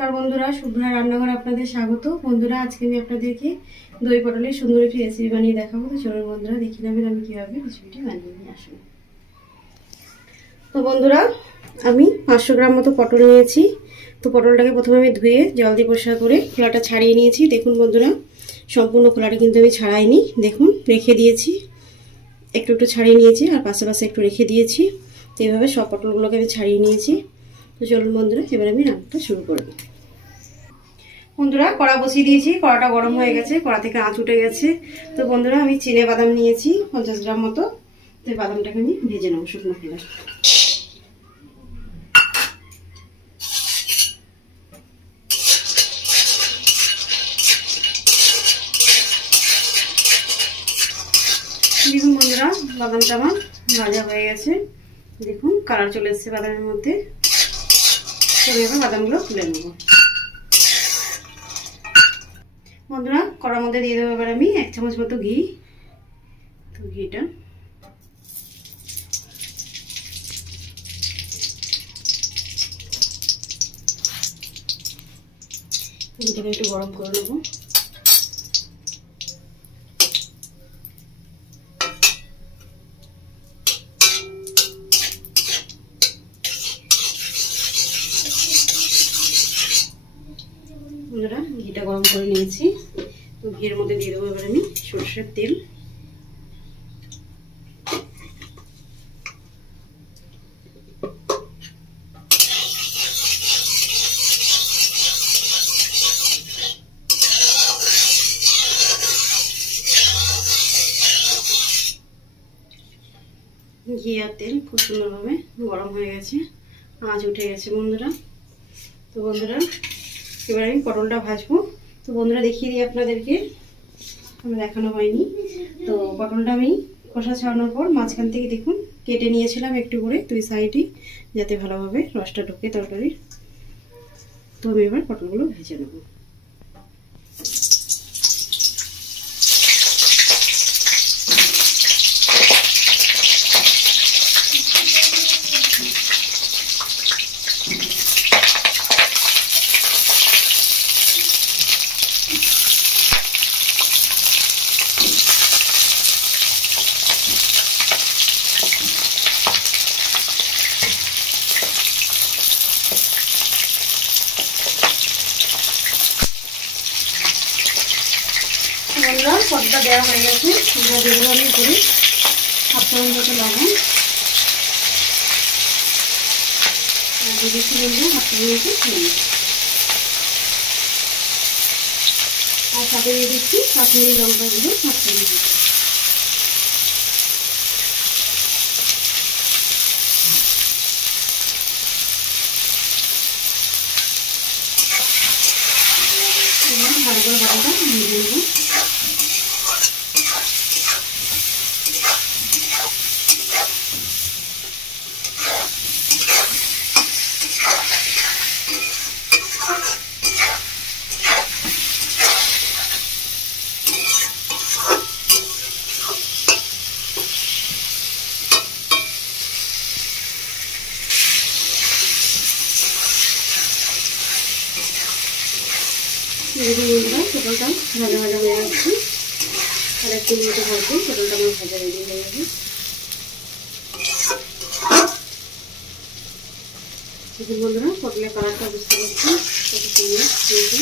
নমস্কার বন্ধুরা, শুভ্রা রান্নাঘরে আপনাদের স্বাগত। বন্ধুরা, আজকে আমি আপনাদেরকে দই পটলের সুন্দর একটি রেসিপি বানিয়ে দেখাবো। তো চলুন বন্ধুরা, দেখে নেবেন আমি কীভাবে রেসিপিটি বানিয়ে নিয়ে আসবো। তো বন্ধুরা, আমি 500 গ্রাম মতো পটল নিয়েছি। তো পটলটাকে প্রথমে আমি ধুয়ে জল দিয়ে পরিষ্কার করে খোলাটা ছাড়িয়ে নিয়েছি। দেখুন বন্ধুরা, সম্পূর্ণ খোলাটা কিন্তু আমি ছাড়াইনি, দেখুন রেখে দিয়েছি, একটু একটু ছাড়িয়ে নিয়েছি আর পাশে পাশে একটু রেখে দিয়েছি। তো এইভাবে সব পটলগুলোকে আমি ছাড়িয়ে নিয়েছি। তো চলুন বন্ধুরা, এবার আমি রান্নাটা শুরু করব। বন্ধুরা, কড়া বসিয়ে দিয়েছি, কড়াটা গরম হয়ে গেছে, কড়া থেকে আঁচ উঠে গেছে। তো বন্ধুরা, আমি চিনে বাদাম নিয়েছি 50 গ্রাম মতো। তো বাদামটাকে আমি ভেজে নেবো শুকনো খোলায়। দেখুন বন্ধুরা, বাদামটা আমার ভাজা হয়ে গেছে, দেখুন কালার চলে এসছে বাদামের মধ্যে। তবে এবার বাদামগুলো তুলে নেব। বন্ধুরা, কড়ার মধ্যে দিয়ে দেবো এবার আমি 1 চামচ মতো ঘি। তো ঘিটাকে একটু গরম করে নেবো। বন্ধুরা, ঘিটা গরম করে নিয়েছি। তো ঘিয়ের মধ্যে দিয়ে দেবো এবার আমি সরষের তেল। ঘি আর তেল খুব সুন্দরভাবে গরম হয়ে গেছে, আঁচ উঠে গেছে বন্ধুরা। তো বন্ধুরা, এবার আমি পটলটা ভাজবো। তো বন্ধুরা, দেখিয়ে দিই আপনাদেরকে, আমি দেখানো হয়নি। তো পটলটা আমি খোসা ছাড়ানোর পর মাঝখান থেকে দেখুন কেটে নিয়েছিলাম একটু করে 2 সাইডে, যাতে ভালোভাবে রসটা ঢোকে তরকারির। তো আমি এবার পটলগুলো ভেজে নেব। বন্ধুরা, পটলটা দেওয়া হয়ে গেছে, দিয়ে দেবো আমি করে 7 চামচ মতো লবণ, দিয়ে দিচ্ছি বন্ধু 1 চামচ চিনি, আর সাথে দিয়ে দিচ্ছি কাশ্মীরি লঙ্কা গুঁড়ো 1 চামচ মতো। ভালো করে বাটাটা ভেজে নেব। পটলটা ভাজা ভাজা হয়ে যাচ্ছে, আর 1 মিনিট ভাজবো। পটলটা আমার ভাজা রেডি হয়ে যাবে। দেখুন বন্ধুরা, পটলের কালারটা বুঝতে পারছি কত সুন্দর হয়েছে।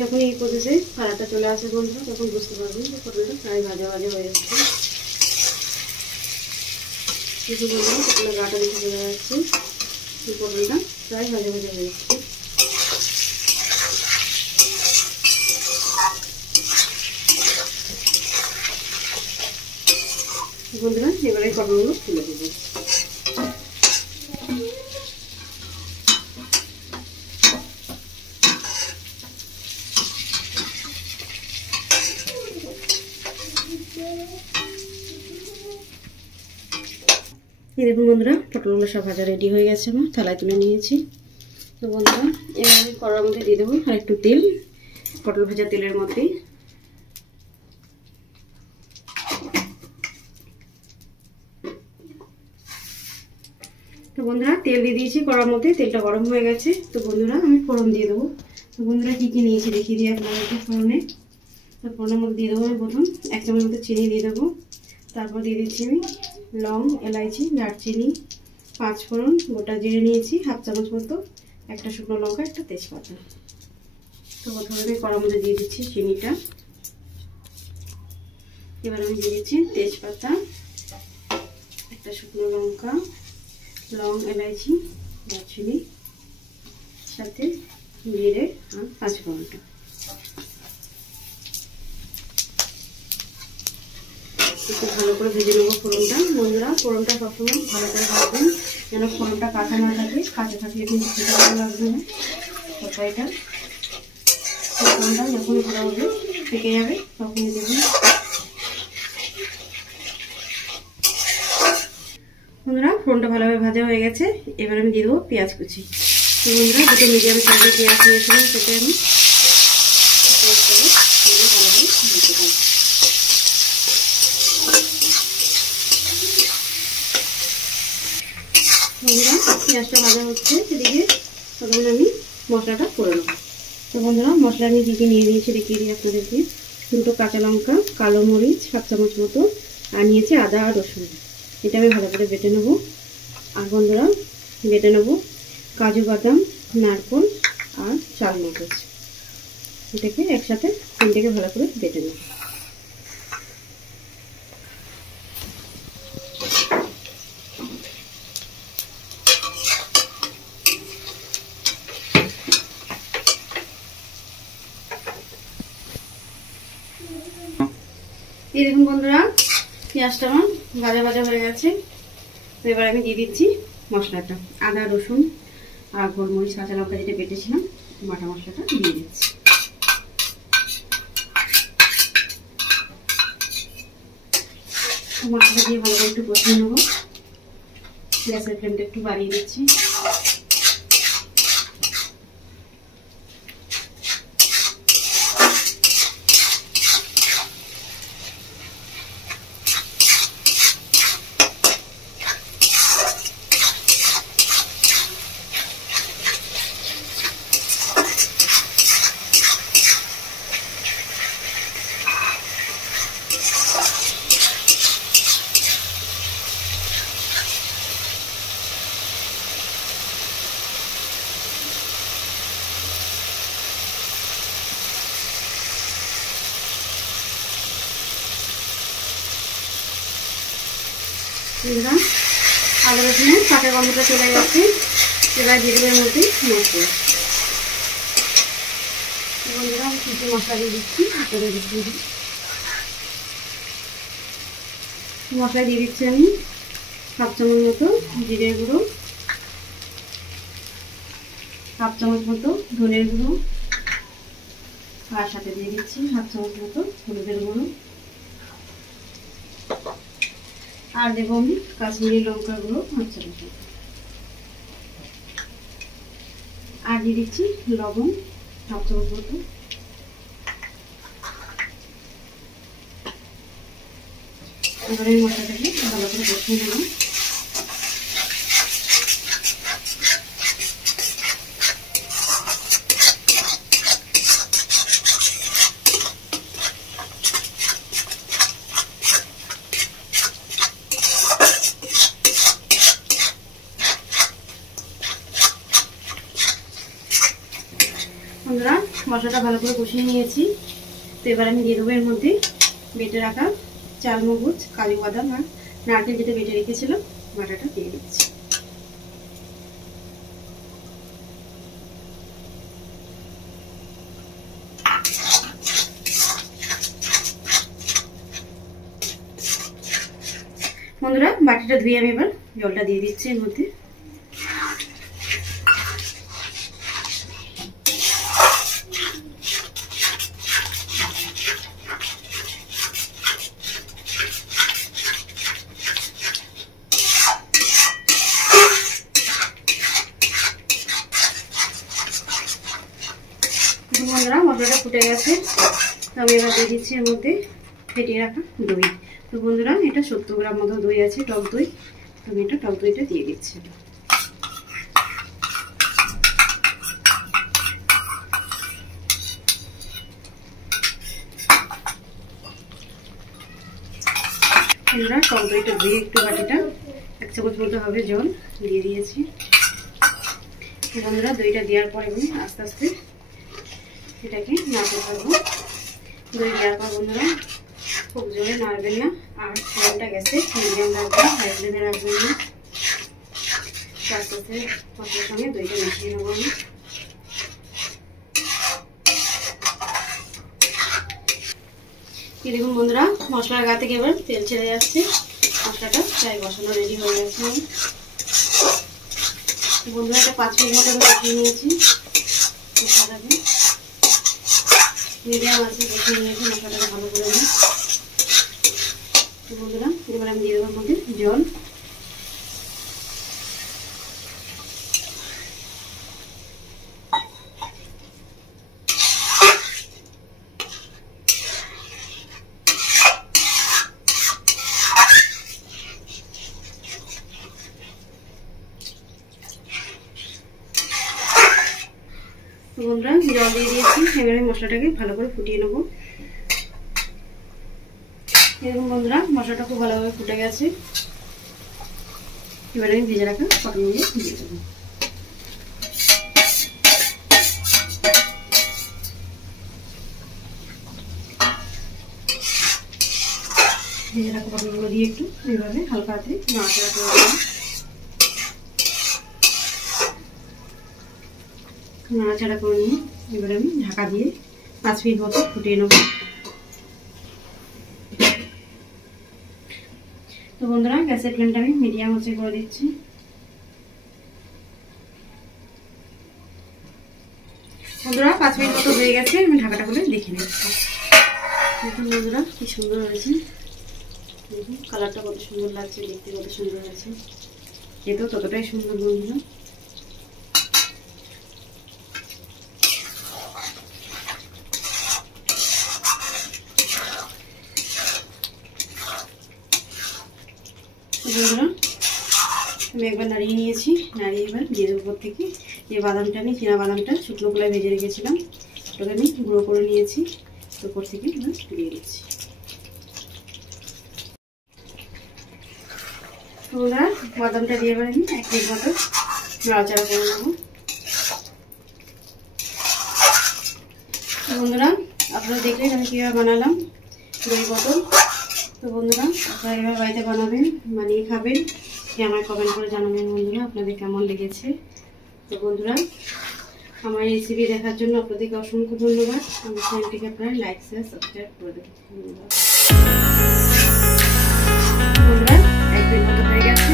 যখন এই প্রসেসে কালারটা চলে আসে বন্ধুরা, তখন বুঝতে পারবেন যে পটলটা প্রায় ভাজা ভাজা হয়ে যাচ্ছে। কিছু বন্ধুরা, পটলের গাটা দেখে বোঝা যাচ্ছে পটলটা প্রায় ভাজা ভাজা হয়ে যাচ্ছে। বন্ধুরা, এবারে পটলগুলো তুলে দেবো। এই দেখুন বন্ধুরা, পটলগুলো সব ভাজা রেডি হয়ে গেছে, আমার থালায় তুলে নিয়েছি। তো বন্ধুরা, এবার আমি কড়ার মধ্যে দিয়ে দেবো আর একটু তেল, পটল ভাজা তেলের মধ্যেই। বন্ধুরা তেল দিয়ে দিয়েছি কড়ার মধ্যে, তেলটা গরম হয়ে গেছে। তো বন্ধুরা আমি ফোড়ন দিয়ে দেবো। তো বন্ধুরা কী কী নিয়েছি দেখিয়ে দিই আপনাদেরকে ফোড়নে। তো ফোড়নের মধ্যে দিয়ে দেবো আমি প্রথম 1 চামচ মতো চিনি দিয়ে দেবো। তারপর দিয়ে দিচ্ছি আমি লং, এলাইচি, দারচিনি, 5 ফোড়ন, গোটা জিরে নিয়েছি 1/2 চামচ মতো, একটা শুকনো লঙ্কা, একটা তেজপাতা। তো প্রথমে আমি কড়ার মধ্যে দিয়ে দিচ্ছি চিনিটা। এবার আমি দিয়ে দিচ্ছি তেজপাতা, একটা শুকনো লঙ্কা, লং, এলাইচি, দারচিনি, সাথে জিরে আর 5 ফোড়নটা। একটু ভালো করে ভেজে নেবো ফোড়নটা। বন্ধুরা ফোড়নটা সবসময় ভালো করে ভাজবেন, যেন ফোড়নটা কাঁচা না থাকে। কাঁচা থাকলে কিন্তু খেতে ভালো লাগবে না তরকারিটা। ফোড়নটা যখন ভালোভাবে পেকে যাবে তখনই দেবেন। বন্ধুরা ফোড়নটা ভালোভাবে ভাজা হয়ে গেছে। এবার আমি দিয়ে দেবো পেঁয়াজ কুচি। তো বন্ধুরা দুটো মিডিয়াম সাইজের পেঁয়াজ নিয়েছিলাম, সেটা আমি ভালোভাবে ভেজে দেবো। বন্ধুরা পেঁয়াজটা ভাজা হচ্ছে, সেদিকে তখন আমি মশলাটা করে নেবো। তো বন্ধুরা মশলা আমি কী কী নিয়ে নিয়েছি দেখিয়ে দিই আপনাদেরকে। 2টো কাঁচা লঙ্কা, কালো মরিচ 1/2 চামচ মতো, আর নিয়েছি আদা আর রসুন। এটা আমি ভালো করে বেটে নেবো। আর বন্ধুরা বেটে নেবো কাজু বাদাম, নারকেল আর চালমগজ। এটাকে একসাথে 3টেকে ভালো করে বেটে নেবো। এই দেখুন বন্ধুরা পেঁয়াজটা আমার ভাজা ভাজা হয়ে গেছে। তো এবার আমি দিয়ে দিচ্ছি মশলাটা, আদা রসুন আর গোলমরিচ কাঁচা লঙ্কা যেটা বেটেছিলাম, বাটা মশলাটা দিয়ে দিচ্ছি। মশলাটা দিয়ে ভালো করে একটু কষিয়ে নেবো। গ্যাসের ফ্লেমটা একটু বাড়িয়ে দিচ্ছি। আদা রসুনের কাঁচা গন্ধটা চলে গেছে। এবার দিয়ে দেবো এর মধ্যে মশলা। বন্ধুরা আমি কিছু মশলা দিয়ে দিচ্ছি। মশলা দিয়ে দিচ্ছি আমি 1/2 চামচ মতো জিরের গুঁড়ো, 1/2 চামচ মতো ধনের গুঁড়ো, আর সাথে দিয়ে দিচ্ছি 1/2 চামচ মতো হলুদের গুঁড়ো, আর দেবো আমি কাশ্মীরি লঙ্কার গুঁড়ো 1 চামচ, আর দিয়ে দিচ্ছি লবণ 1/2 চামচ মতো। এবারে এই মশলাটাকে ভালো করে কষিয়ে নেব। বন্ধুরা মশলাটা ভালো করে কষিয়ে নিয়েছি। তো এবার আমি দিয়ে দেবো এর মধ্যে বেটে রাখা চালমগজ, কাজু বাদাম আর নারকেল যেটা বেটে রেখেছিলাম, বাটাটা দিয়ে দিচ্ছি। বন্ধুরা বাটিটা ধুয়ে আমি এবার জলটা দিয়ে দিচ্ছি এর মধ্যে। বন্ধুরা মশলাটা ফুটে গেছে। তো আমি এবার দিয়ে দিচ্ছি এর মধ্যে ফেটিয়ে রাখা দই। তো বন্ধুরা এটা 70 গ্রাম মতো দই আছে, টক দই। তো আমি এটা টক দইটা দিয়ে দিচ্ছি। আমরা টক দইটা ধুয়ে একটু বাটিটা 1 চামচ মতো হবে জল দিয়ে দিয়েছি। বন্ধুরা দইটা দেওয়ার পর আমি আস্তে আস্তে এটাকে নাড়তে থাকবো। দই দেওয়ার পর বন্ধুরা খুব জোরে নাড়বেন না, আর ফ্লেমটা গ্যাসে মিডিয়াম রাখবেন, হাই ফ্লেমে রাখবেন না। আস্তে আস্তে মশলার সঙ্গে দইটা মিশিয়ে নেবো আমি। দেখুন বন্ধুরা মশলার গা থেকে এবার তেল ছেড়ে যাচ্ছে, মশলাটা প্রায় বসানো রেডি হয়ে গেছে। বন্ধুরা একটা 5 মিনিট মতো কষিয়ে নিয়েছি, মশলাটাকে মিডিয়াম আছে কষিয়ে নিয়েছি মশলাটাকে ভালো করে নিই। বন্ধুরা এবার আমি দিয়ে দেবো মধ্যে জল। বন্ধুরা জল দিয়ে দিয়েছি, এবারে মশলাটাকে ভালো করে ফুটিয়ে নেবো। এরকম বন্ধুরা মশলাটা খুব ভালোভাবে ফুটে গেছে, এবারে আমি ভেজে রাখা পটলগুলো দিয়ে দেবো। ভেজে রাখা পটলগুলো দিয়ে একটু এইভাবে হালকা হাতে নাড়াচাড়া করে দেবো। নাড়াচাড়া করে নিয়ে এবারে আমি ঢাকা দিয়ে 5 মিনিট মতো ফুটিয়ে নেব। তো বন্ধুরা গ্যাসের ফ্লেমটা আমি মিডিয়াম আঁচে করে দিচ্ছি। বন্ধুরা 5 মিনিট মতো হয়ে গেছে, আমি ঢাকাটা খুলে দেখে নিচ্ছি। দেখুন বন্ধুরা কি সুন্দর হয়েছে, দেখুন কালারটা কত সুন্দর লাগছে, দেখতে কত সুন্দর হয়েছে, খেতেও ততটাই সুন্দর বন্ধুরা। বন্ধুরা আমি একবার নাড়িয়ে নিয়েছি, নাড়িয়ে এবার দিয়ে দেবো উপর থেকে যে বাদামটা, আমি চীনা বাদামটা শুকনো কলায় ভেজে রেখেছিলাম, ওটাকে আমি গুঁড়ো করে নিয়েছি, উপর থেকে এবার দিয়ে দিচ্ছি। বন্ধুরা বাদামটা দিয়ে এবার আমি 1 মিনিট মতো নাড়াচাড়া করে নেবো। বন্ধুরা আপনারা দেখলেন আমি কীভাবে বানালাম দই পটল। তো বন্ধুরা আপনারা এবার বাড়িতে বানাবেন, বানিয়ে খাবেন, আমার কমেন্ট করে জানাবেন বন্ধুরা আপনাদের কেমন লেগেছে। তো বন্ধুরা আমার রেসিপি দেখার জন্য আপনাদেরকে অসংখ্য ধন্যবাদ। আমার চ্যানেলটিকে আপনারা লাইক শেয়ার সাবস্ক্রাইব করে দেবেন। ধন্যবাদ বন্ধুরা, 1 মিনিট মতো হয়ে গেছে।